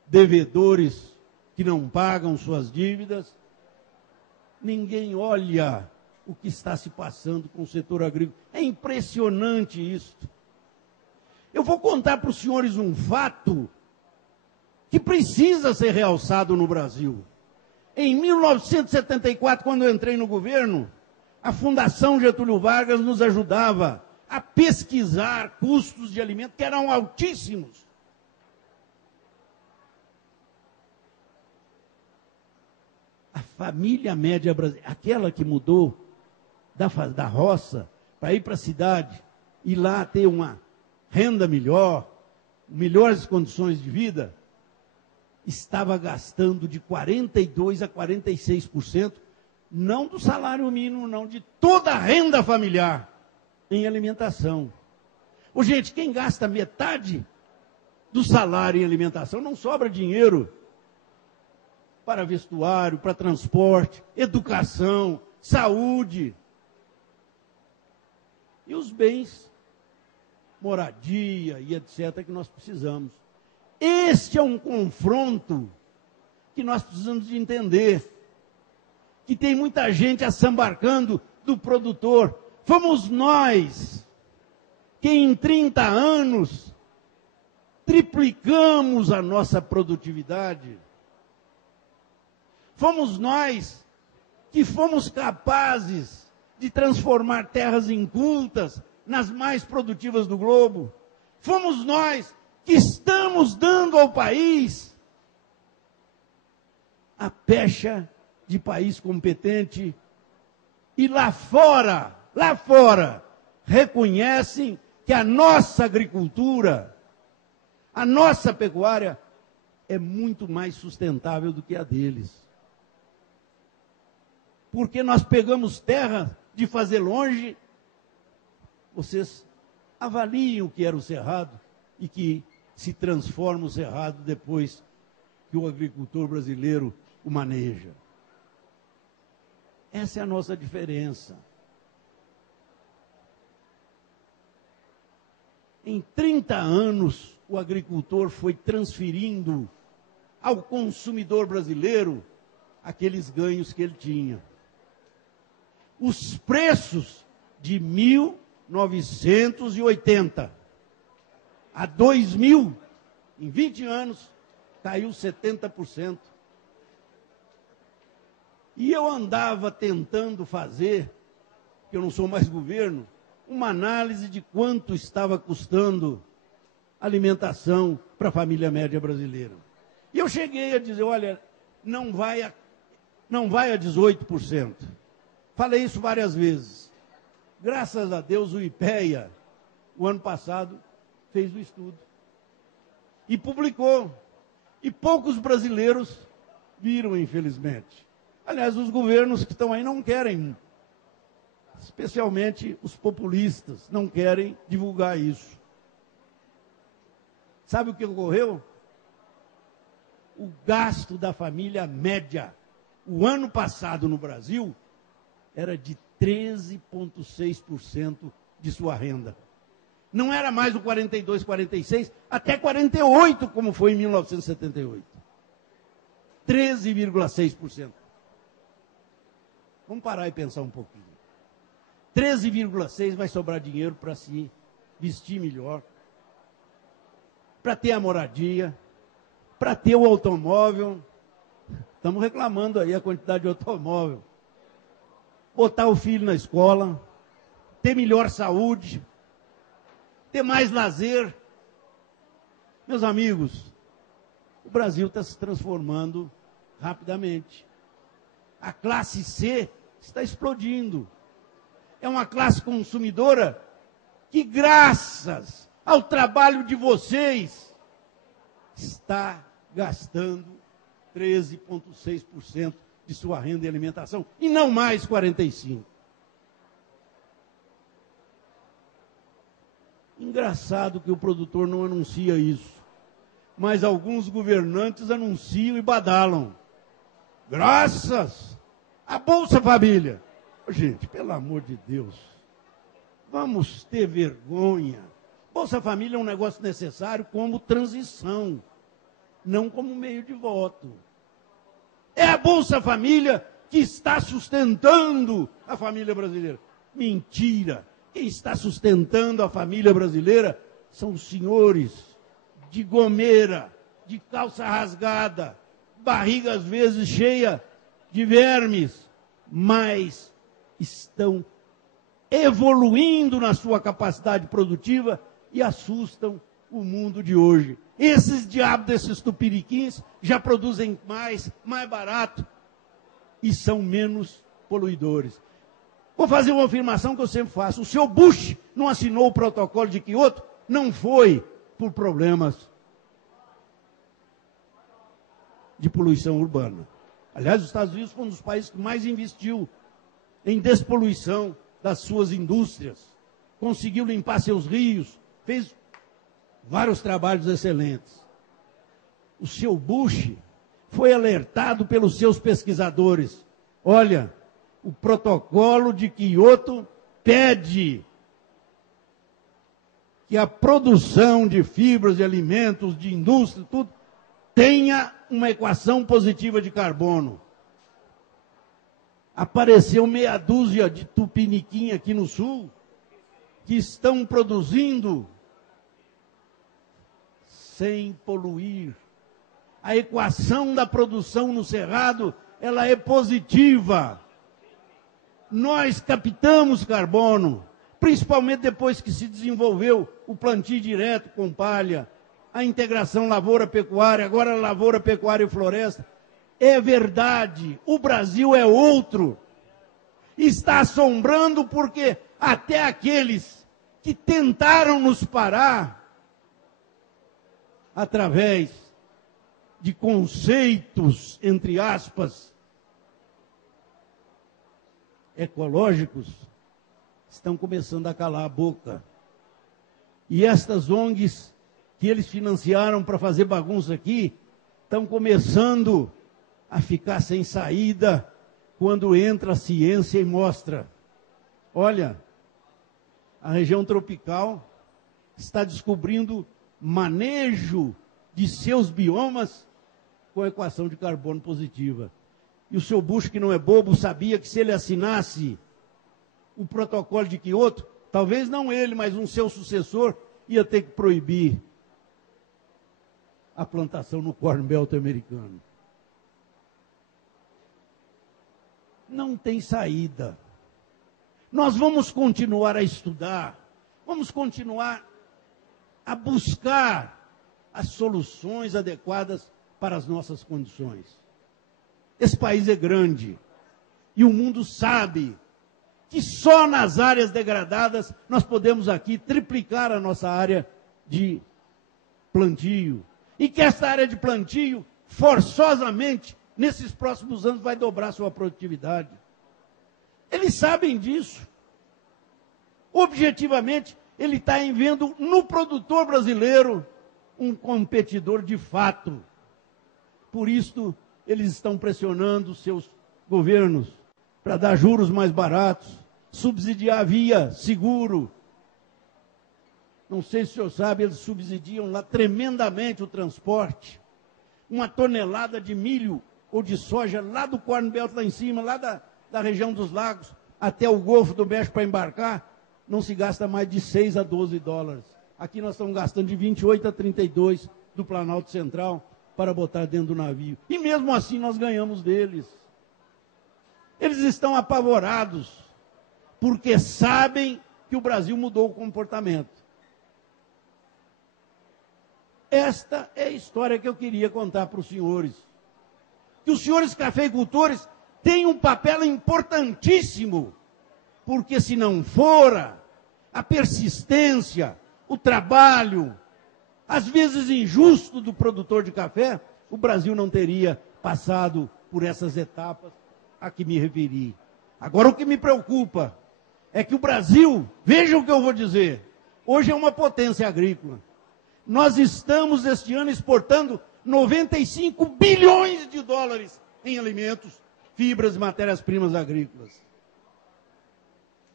devedores que não pagam suas dívidas. Ninguém olha o que está se passando com o setor agrícola. É impressionante isso. Eu vou contar para os senhores um fato que precisa ser realçado no Brasil. Em 1974, quando eu entrei no governo, a Fundação Getúlio Vargas nos ajudava a pesquisar custos de alimentos que eram altíssimos. A família média brasileira, aquela que mudou da roça para ir para a cidade e lá ter uma renda melhor, melhores condições de vida, estava gastando de 42% a 46%, não do salário mínimo, não, de toda a renda familiar em alimentação. Ô, gente, quem gasta metade do salário em alimentação, não sobra dinheiro para vestuário, para transporte, educação, saúde. E os bens, moradia e etc., que nós precisamos. Este é um confronto que nós precisamos de entender. Que tem muita gente assambarcando do produtor. Fomos nós que em 30 anos triplicamos a nossa produtividade. Fomos nós que fomos capazes de transformar terras incultas nas mais produtivas do globo. Fomos nós que estamos dando ao país a pecha de país competente. E lá fora, reconhecem que a nossa agricultura, a nossa pecuária é muito mais sustentável do que a deles. Porque nós pegamos terra de fazer longe, vocês avaliem o que era o cerrado e que se transforma o cerrado depois que o agricultor brasileiro o maneja. Essa é a nossa diferença. Em 30 anos, o agricultor foi transferindo ao consumidor brasileiro aqueles ganhos que ele tinha. Os preços de 1980 a 2000, em 20 anos, caiu 70%. E eu andava tentando fazer, que eu não sou mais governo, uma análise de quanto estava custando a alimentação para a família média brasileira. E eu cheguei a dizer, olha, não vai a 18%. Falei isso várias vezes. Graças a Deus, o IPEA, o ano passado, fez o estudo. E publicou. E poucos brasileiros viram, infelizmente. Aliás, os governos que estão aí não querem, especialmente os populistas, não querem divulgar isso. Sabe o que ocorreu? O gasto da família média, o ano passado no Brasil, era de 13,6% de sua renda. Não era mais o 42, 46, até 48, como foi em 1978. 13,6%. Vamos parar e pensar um pouquinho. 13,6% vai sobrar dinheiro para se vestir melhor, para ter a moradia, para ter o automóvel. Estamos reclamando aí a quantidade de automóvel. Botar o filho na escola, ter melhor saúde, ter mais lazer. Meus amigos, o Brasil está se transformando rapidamente. A classe C está explodindo. É uma classe consumidora que, graças ao trabalho de vocês, está gastando 13,6% de sua renda em alimentação, e não mais 45%. Engraçado que o produtor não anuncia isso, mas alguns governantes anunciam e badalam. Graças à Bolsa Família. Gente, pelo amor de Deus, vamos ter vergonha. Bolsa Família é um negócio necessário como transição, não como meio de voto. É a Bolsa Família que está sustentando a família brasileira. Mentira! Quem está sustentando a família brasileira são os senhores de gomeira, de calça rasgada, barriga às vezes cheia de vermes, mas estão evoluindo na sua capacidade produtiva e assustam o mundo de hoje. Esses diabos desses tupiriquins já produzem mais barato e são menos poluidores. Vou fazer uma afirmação que eu sempre faço. O senhor Bush não assinou o protocolo de Kyoto? Não foi por problemas de poluição urbana. Aliás, os Estados Unidos foi um dos países que mais investiu em despoluição das suas indústrias, conseguiu limpar seus rios, fez vários trabalhos excelentes. O seu Bush foi alertado pelos seus pesquisadores. Olha, o protocolo de Kyoto pede que a produção de fibras, de alimentos, de indústria, tudo, tenha uma equação positiva de carbono. Apareceu meia dúzia de tupiniquim aqui no sul que estão produzindo sem poluir. A equação da produção no Cerrado, ela é positiva. Nós captamos carbono, principalmente depois que se desenvolveu o plantio direto com palha, a integração lavoura-pecuária, agora lavoura, pecuária e floresta. É verdade, o Brasil é outro. Está assombrando porque até aqueles que tentaram nos parar, através de conceitos, entre aspas, ecológicos, estão começando a calar a boca. E estas ONGs que eles financiaram para fazer bagunça aqui, estão começando a ficar sem saída quando entra a ciência e mostra. Olha, a região tropical está descobrindo manejo de seus biomas com a equação de carbono positiva. E o seu Bush, que não é bobo, sabia que se ele assinasse o protocolo de Kyoto, talvez não ele, mas um seu sucessor, ia ter que proibir a plantação no Corn Belt americano. Não tem saída. Nós vamos continuar a estudar, vamos continuar a buscar as soluções adequadas para as nossas condições. Esse país é grande e o mundo sabe que só nas áreas degradadas nós podemos aqui triplicar a nossa área de plantio. E que essa área de plantio, forçosamente, nesses próximos anos, vai dobrar sua produtividade. Eles sabem disso. Objetivamente, ele está vendo no produtor brasileiro um competidor de fato. Por isso, eles estão pressionando seus governos para dar juros mais baratos, subsidiar via seguro. Não sei se o senhor sabe, eles subsidiam lá tremendamente o transporte. Uma tonelada de milho ou de soja lá do Corn Belt, lá em cima, lá da região dos lagos, até o Golfo do México para embarcar, não se gasta mais de 6 a 12 dólares. Aqui nós estamos gastando de 28 a 32 do Planalto Central para botar dentro do navio. E mesmo assim nós ganhamos deles. Eles estão apavorados, porque sabem que o Brasil mudou o comportamento. Esta é a história que eu queria contar para os senhores. Que os senhores cafeicultores têm um papel importantíssimo, porque se não fora a persistência, o trabalho, às vezes injusto do produtor de café, o Brasil não teria passado por essas etapas a que me referi. Agora o que me preocupa é que o Brasil, vejam o que eu vou dizer, hoje é uma potência agrícola. Nós estamos este ano exportando 95 bilhões de dólares em alimentos, fibras e matérias-primas agrícolas.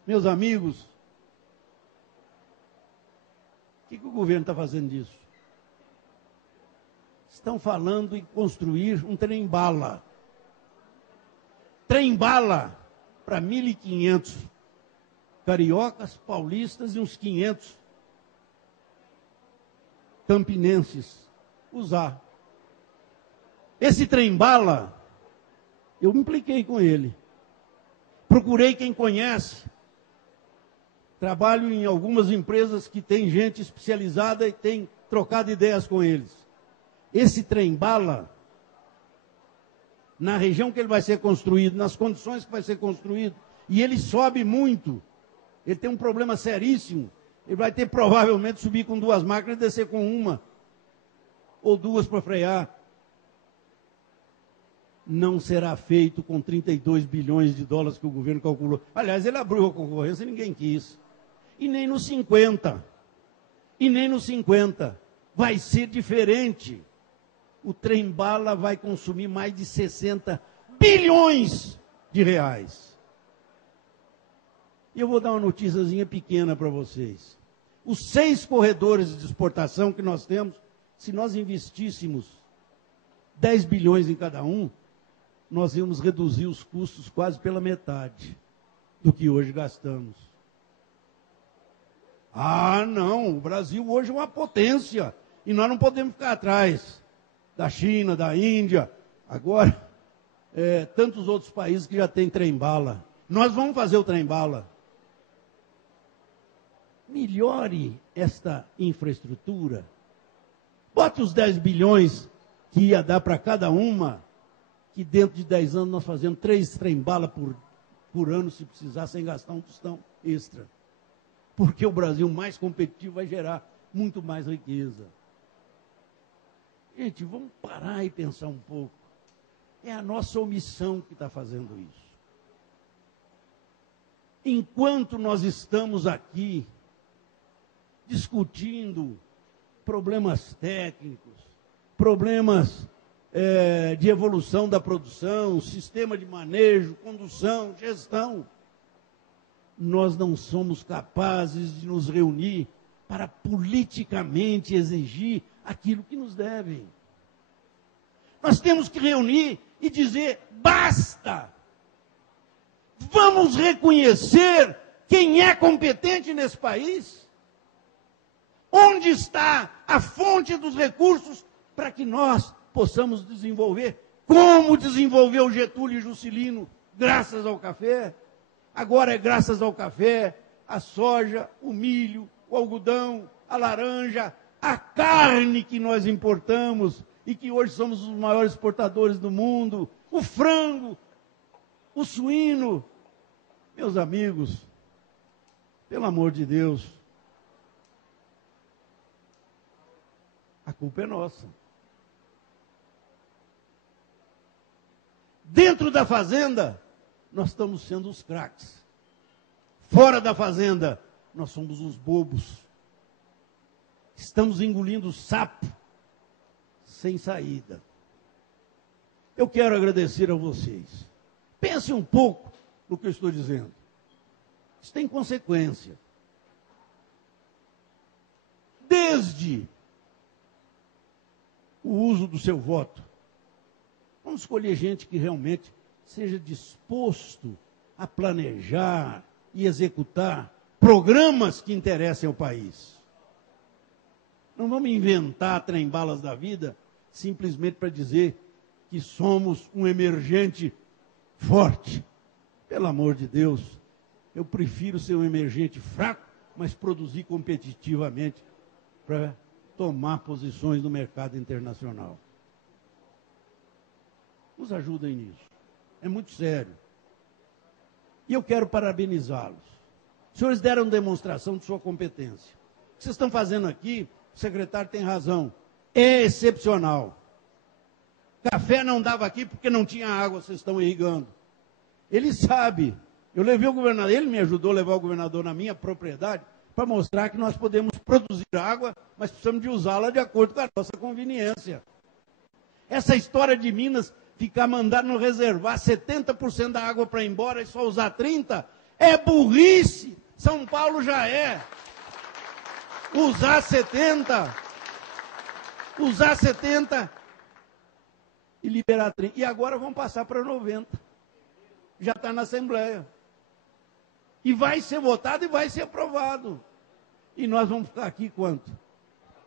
Meus amigos, o que o governo está fazendo disso? Estão falando em construir um trem-bala. Trem-bala para 1.500 cariocas, paulistas e uns 500 campinenses usar. Esse trem-bala, eu me impliquei com ele. Procurei quem conhece. Trabalho em algumas empresas que tem gente especializada e tem trocado ideias com eles. Esse trem-bala, na região que ele vai ser construído, nas condições que vai ser construído, e ele sobe muito, ele tem um problema seríssimo, Ele vai ter provavelmente subir com 2 máquinas e descer com 1 ou 2 para frear. Não será feito com 32 bilhões de dólares que o governo calculou. Aliás, ele abriu a concorrência e ninguém quis. E nem nos 50. E nem nos 50. Vai ser diferente. O trem-bala vai consumir mais de 60 bilhões de reais. E eu vou dar uma noticiazinha pequena para vocês. Os 6 corredores de exportação que nós temos, se nós investíssemos 10 bilhões em cada um, nós íamos reduzir os custos quase pela metade do que hoje gastamos. Ah, não, o Brasil hoje é uma potência e nós não podemos ficar atrás da China, da Índia, agora tantos outros países que já têm trem-bala. Nós vamos fazer o trem-bala. Melhore esta infraestrutura. Bote os 10 bilhões que ia dar para cada uma, que dentro de 10 anos nós fazemos 3 trem-bala por ano, se precisar, sem gastar um tostão extra. Porque o Brasil mais competitivo vai gerar muito mais riqueza. Gente, vamos parar e pensar um pouco. É a nossa omissão que está fazendo isso. Enquanto nós estamos aqui discutindo problemas técnicos, problemas de evolução da produção, sistema de manejo, condução, gestão, nós não somos capazes de nos reunir para politicamente exigir aquilo que nos devem. Nós temos que reunir e dizer, basta! Vamos reconhecer quem é competente nesse país? Onde está a fonte dos recursos para que nós possamos desenvolver? Como desenvolveu Getúlio e Juscelino, graças ao café? Agora é graças ao café, a soja, o milho, o algodão, a laranja, a carne que nós importamos e que hoje somos os maiores exportadores do mundo, o frango, o suíno. Meus amigos, pelo amor de Deus, a culpa é nossa. Dentro da fazenda, nós estamos sendo os craques. Fora da fazenda, nós somos os bobos. Estamos engolindo sapo sem saída. Eu quero agradecer a vocês. Pense um pouco no que eu estou dizendo. Isso tem consequência. Desde o uso do seu voto, vamos escolher gente que realmente seja disposto a planejar e executar programas que interessem ao país. Não vamos inventar trem-balas da vida simplesmente para dizer que somos um emergente forte. Pelo amor de Deus, eu prefiro ser um emergente fraco, mas produzir competitivamente para tomar posições no mercado internacional. Nos ajudem nisso. É muito sério. E eu quero parabenizá-los. Os senhores deram demonstração de sua competência. O que vocês estão fazendo aqui, o secretário tem razão, é excepcional. Café não dava aqui porque não tinha água, vocês estão irrigando. Ele sabe. Eu levei o governador, ele me ajudou a levar o governador na minha propriedade para mostrar que nós podemos produzir água, mas precisamos de usá-la de acordo com a nossa conveniência. Essa história de Minas ficar mandando reservar 70% da água para ir embora e só usar 30%, é burrice. São Paulo já é. Usar 70% e liberar 30%. E agora vamos passar para 90%. Já está na Assembleia. E vai ser votado e vai ser aprovado. E nós vamos ficar aqui quanto?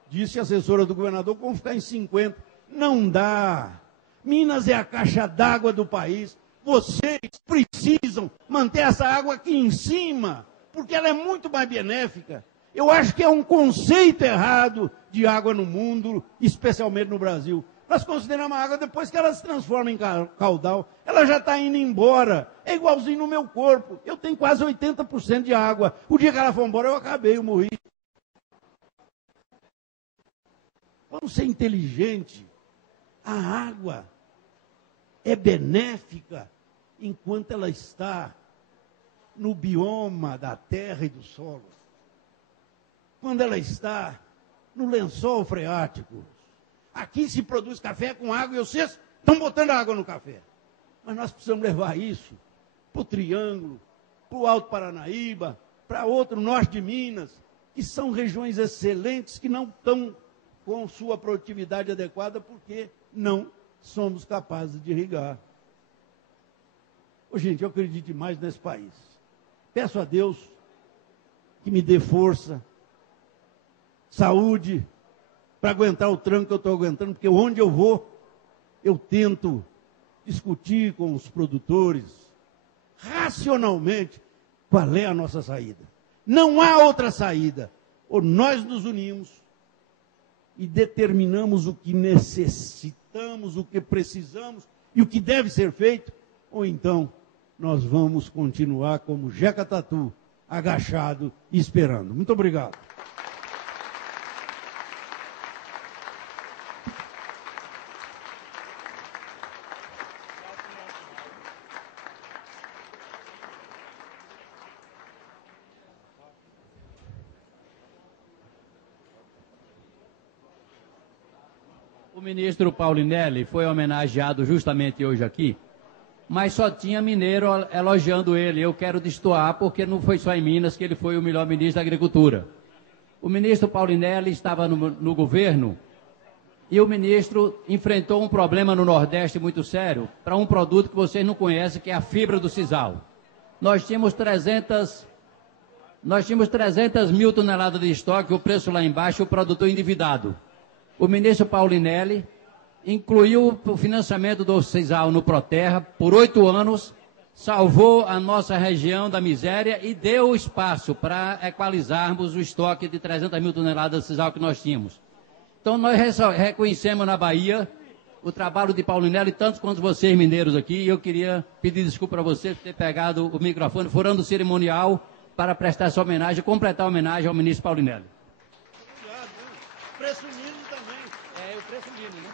Disse a assessora do governador que vamos ficar em 50%. Não dá. Minas é a caixa d'água do país. Vocês precisam manter essa água aqui em cima, porque ela é muito mais benéfica. Eu acho que é um conceito errado de água no mundo, especialmente no Brasil. Nós consideramos a água depois que ela se transforma em caudal. Ela já está indo embora. É igualzinho no meu corpo. Eu tenho quase 80% de água. O dia que ela for embora, eu acabei, eu morri. Vamos ser inteligentes. A água é benéfica enquanto ela está no bioma da terra e do solo. Quando ela está no lençol freático. Aqui se produz café com água e vocês estão botando água no café. Mas nós precisamos levar isso para o Triângulo, para o Alto Paranaíba, para outro norte de Minas, que são regiões excelentes que não estão com sua produtividade adequada porque não somos capazes de irrigar. Ô, gente, eu acredito demais nesse país. Peço a Deus que me dê força, saúde, para aguentar o tranco que eu estou aguentando, porque onde eu vou, eu tento discutir com os produtores, racionalmente, qual é a nossa saída. Não há outra saída. Ou nós nos unimos e determinamos o que necessitamos, o que precisamos e o que deve ser feito, ou então nós vamos continuar como Jeca Tatu, agachado e esperando. Muito obrigado. O ministro Paulinelli foi homenageado justamente hoje aqui, mas só tinha mineiro elogiando ele. Eu quero destoar, porque não foi só em Minas que ele foi o melhor ministro da Agricultura. O ministro Paulinelli estava no governo e o ministro enfrentou um problema no Nordeste muito sério para um produto que vocês não conhecem, que é a fibra do sisal. Nós tínhamos 300 mil toneladas de estoque, o preço lá embaixo, o produtor endividado. O ministro Paulinelli incluiu o financiamento do sisal no Proterra por 8 anos, salvou a nossa região da miséria e deu espaço para equalizarmos o estoque de 300 mil toneladas de sisal que nós tínhamos. Então nós reconhecemos na Bahia o trabalho de Paulinelli, tanto quanto vocês mineiros aqui, e eu queria pedir desculpa para vocês por ter pegado o microfone, furando o cerimonial, para prestar essa homenagem, completar a homenagem ao ministro Paulinelli. Obrigado. Preço mínimo também. É, o preço mínimo, né?